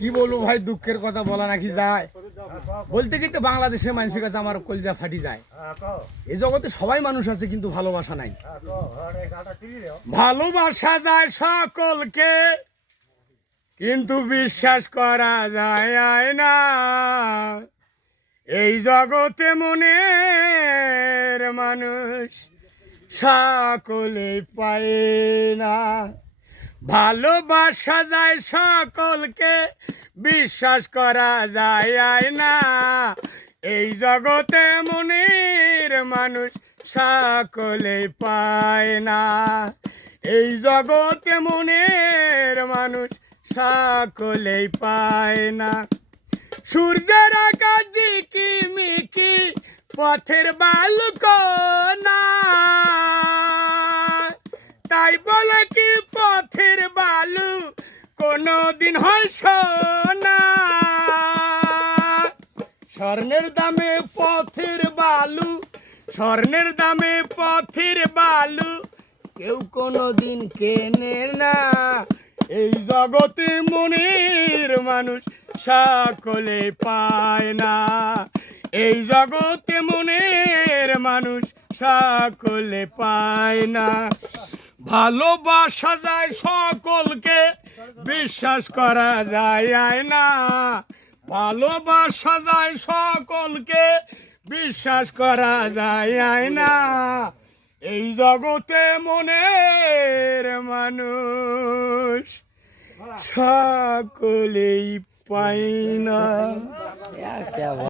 কি বলব ভাই, দুঃখের কথা বলা নাকি যায়? বলতে কিন্তু বাংলাদেশের মানুষের কাছে আমার কলজা ফাটি যায়। এই জগতে সবাই মানুষ আছে, কিন্তু ভালোবাসা নাই। ভালোবাসা যায় সকলকে, কিন্তু বিশ্বাস করা যায় না। এই জগতে মনের মানুষ সকলে পায় না। ভালোবাসা যায় সকলকে, বিশ্বাস করা যায় না এই জগতে মনের মানুষ সকলে পায় না। এই জগতে মনের মানুষ সকলেই পায় না। সূর্যের আকাশ ঝিকি মিকি পথের বালুকোনা তাই বলে কি পথের বালু? কোনো দিন হয় স্বর্ণের দামে পথের বালু, স্বর্ণের দামে পথের বালু কেউ কোনো দিন কেনে না। এই জগতে মনের মানুষ সকলে পায় না। এই জগতে মনের মানুষ সকলে পায় না। ভালোবাসা যায় সকলকে, বিশ্বাস করা যায় না। ভালোবাসা যায় সকলকে, বিশ্বাস করা যায় না। এই জগতে মনের মানুষ সকলেই পাই না।